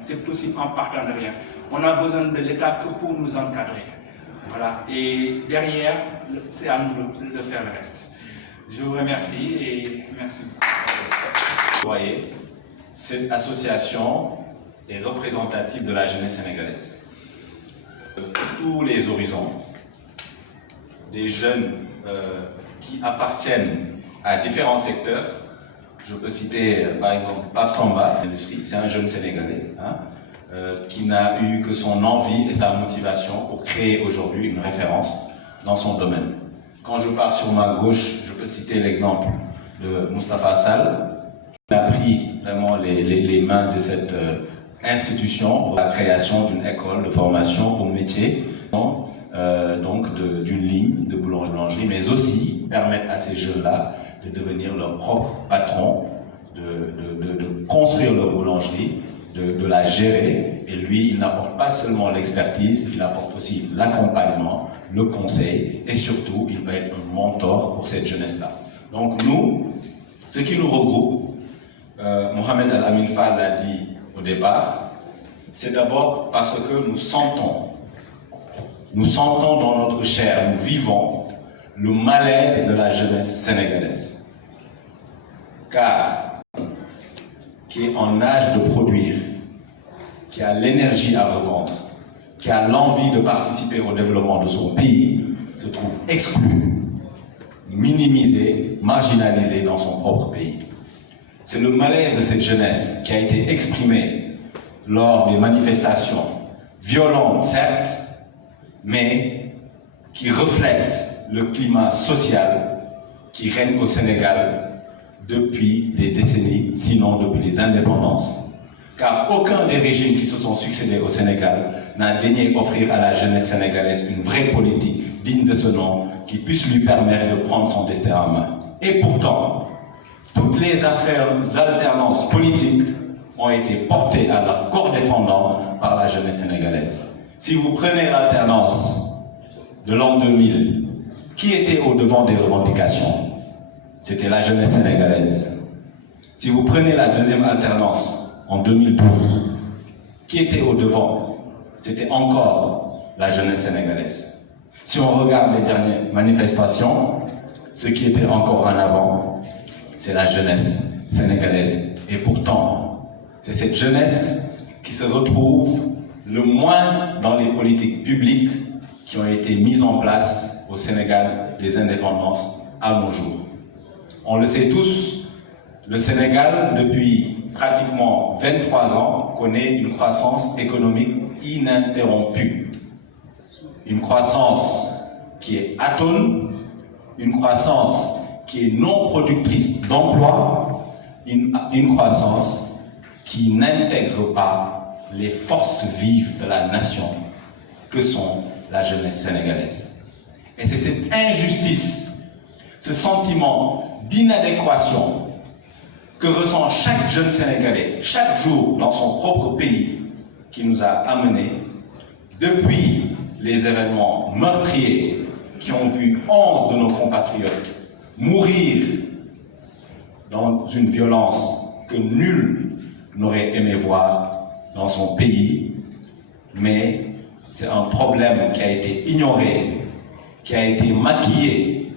c'est possible en partenariat. On a besoin de l'État que pour nous encadrer. Voilà. Et derrière, c'est à nous de faire le reste. Je vous remercie et merci beaucoup. Vous voyez, cette association est représentative de la jeunesse sénégalaise. De tous les horizons, des jeunes qui appartiennent à différents secteurs. Je peux citer par exemple Pape Samba, l'industrie, c'est un jeune Sénégalais qui n'a eu que son envie et sa motivation pour créer aujourd'hui une référence dans son domaine. Quand je pars sur ma gauche, je peux citer l'exemple de Moustapha Sall, qui a pris vraiment les mains de cette institution pour la création d'une école de formation au métier, donc d'une ligne de boulangerie, mais aussi permettre à ces jeunes-là de devenir leur propre patron, de construire leur boulangerie, de la gérer. Et lui, il n'apporte pas seulement l'expertise, il apporte aussi l'accompagnement, le conseil, et surtout, il va être un mentor pour cette jeunesse-là. Donc nous, ce qui nous regroupe, Mohamed Al-Amin Fall l'a dit au départ, c'est d'abord parce que nous sentons dans notre chair, nous vivons le malaise de la jeunesse sénégalaise. Car qui est en âge de produire, qui a l'énergie à revendre, qui a l'envie de participer au développement de son pays, se trouve exclu, minimisé, marginalisé dans son propre pays. C'est le malaise de cette jeunesse qui a été exprimé lors des manifestations violentes, certes, mais qui reflète le climat social qui règne au Sénégal depuis des décennies, sinon depuis les indépendances. Car aucun des régimes qui se sont succédés au Sénégal n'a daigné offrir à la jeunesse sénégalaise une vraie politique digne de ce nom qui puisse lui permettre de prendre son destin en main. Et pourtant, toutes les alternances politiques ont été portées à leur corps défendant par la jeunesse sénégalaise. Si vous prenez l'alternance de l'an 2000, qui était au devant des revendications? C'était la jeunesse sénégalaise. Si vous prenez la deuxième alternance en 2012, qui était au devant? C'était encore la jeunesse sénégalaise. Si on regarde les dernières manifestations, ce qui était encore en avant, c'est la jeunesse sénégalaise. Et pourtant, c'est cette jeunesse qui se retrouve le moins dans les politiques publiques qui ont été mises en place au Sénégal des indépendances à nos jours. On le sait tous, le Sénégal, depuis pratiquement 23 ans, connaît une croissance économique ininterrompue. Une croissance qui est atone, une croissance qui est non productrice d'emploi, une croissance qui n'intègre pas les forces vives de la nation que sont la jeunesse sénégalaise. Et c'est cette injustice, ce sentiment d'inadéquation que ressent chaque jeune Sénégalais, chaque jour dans son propre pays, qui nous a amenés, depuis les événements meurtriers qui ont vu 11 de nos compatriotes mourir dans une violence que nul n'aurait aimé voir dans son pays, mais c'est un problème qui a été ignoré, qui a été maquillé,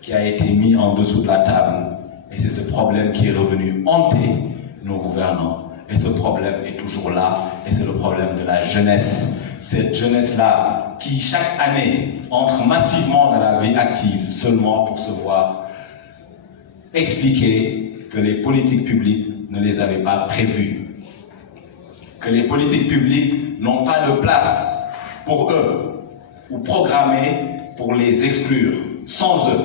qui a été mis en dessous de la table. Et c'est ce problème qui est revenu hanter nos gouvernants. Et ce problème est toujours là, et c'est le problème de la jeunesse. Cette jeunesse-là qui, chaque année, entre massivement dans la vie active, seulement pour se voir expliquer que les politiques publiques ne les avaient pas prévues. Que les politiques publiques n'ont pas de place pour eux, ou programmées pour les exclure, sans eux.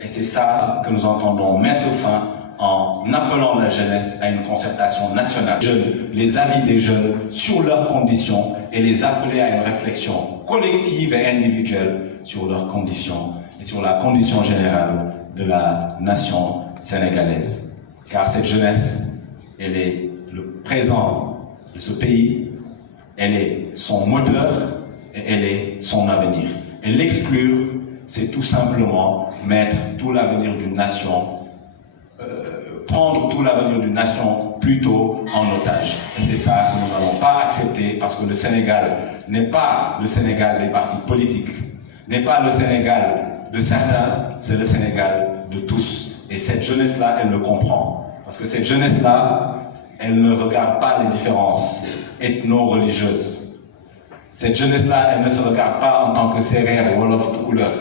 Et c'est ça que nous entendons mettre fin en appelant la jeunesse à une concertation nationale. Les avis des jeunes sur leurs conditions et les appeler à une réflexion collective et individuelle sur leurs conditions et sur la condition générale de la nation sénégalaise. Car cette jeunesse, elle est le présent de ce pays, elle est son moteur et elle est son avenir. Et l'exclure, c'est tout simplement mettre tout l'avenir d'une nation, prendre tout l'avenir d'une nation plus plutôt en otage. Et c'est ça que nous n'allons pas accepter, parce que le Sénégal n'est pas le Sénégal des partis politiques, n'est pas le Sénégal de certains, c'est le Sénégal de tous. Et cette jeunesse-là, elle le comprend. Parce que cette jeunesse-là, elle ne regarde pas les différences ethno-religieuses. Cette jeunesse-là, elle ne se regarde pas en tant que Sérère, Wolof de couleur.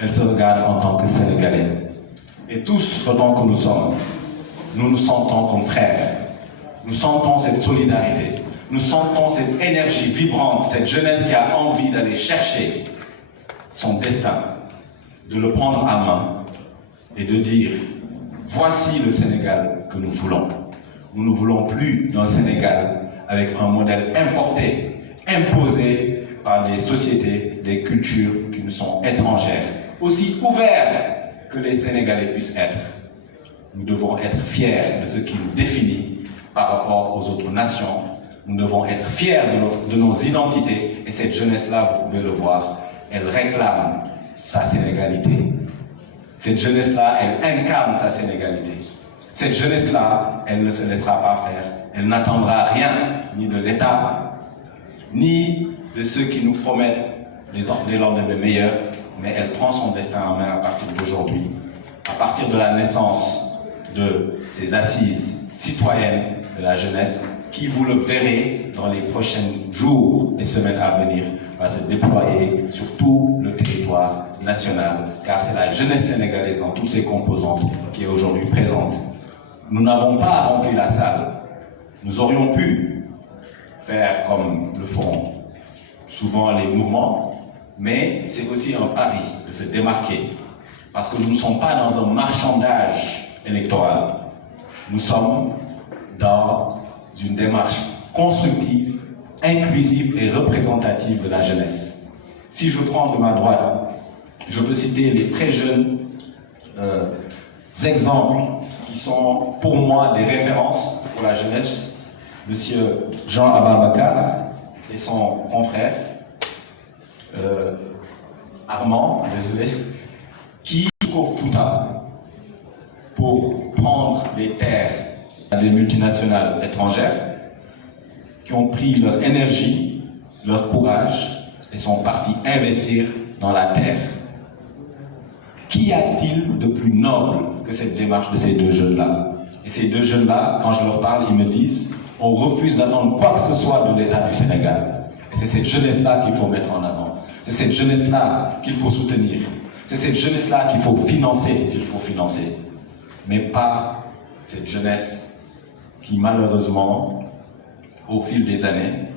Elle se regarde en tant que Sénégalais. Et tous, autant que nous sommes, nous nous sentons comme frères. Nous sentons cette solidarité. Nous sentons cette énergie vibrante, cette jeunesse qui a envie d'aller chercher son destin, de le prendre à main et de dire « Voici le Sénégal que nous voulons ». Nous ne voulons plus d'un Sénégal avec un modèle importé, imposé par des sociétés, des cultures qui nous sont étrangères, aussi ouverts que les Sénégalais puissent être. Nous devons être fiers de ce qui nous définit par rapport aux autres nations. Nous devons être fiers de nos identités. Et cette jeunesse-là, vous pouvez le voir, elle réclame sa sénégalité. Cette jeunesse-là, elle incarne sa sénégalité. Cette jeunesse-là, elle ne se laissera pas faire. Elle n'attendra rien, ni de l'État, ni de ceux qui nous promettent des lendemains meilleurs, mais elle prend son destin en main à partir d'aujourd'hui, à partir de la naissance de ces assises citoyennes de la jeunesse, qui, vous le verrez dans les prochains jours et semaines à venir, va se déployer sur tout le territoire national, car c'est la jeunesse sénégalaise dans toutes ses composantes qui est aujourd'hui présente. Nous n'avons pas rempli la salle. Nous aurions pu faire comme le font souvent les mouvements, mais c'est aussi un pari de se démarquer, parce que nous ne sommes pas dans un marchandage électoral. Nous sommes dans une démarche constructive, inclusive et représentative de la jeunesse. Si je prends de ma droite, je peux citer les très jeunes exemples qui sont pour moi des références pour la jeunesse. Monsieur Jean Ababakar et son confrère Armand, désolé, qui au Fouta pour prendre les terres à des multinationales étrangères qui ont pris leur énergie, leur courage et sont partis investir dans la terre. Qu'y a-t-il de plus noble que cette démarche de ces deux jeunes-là? Et ces deux jeunes-là, quand je leur parle, ils me disent « On refuse d'attendre quoi que ce soit de l'État du Sénégal ». Et c'est cette jeunesse-là qu'il faut mettre en avant. C'est cette jeunesse-là qu'il faut soutenir. C'est cette jeunesse-là qu'il faut financer, s'il faut financer. Mais pas cette jeunesse qui, malheureusement, au fil des années,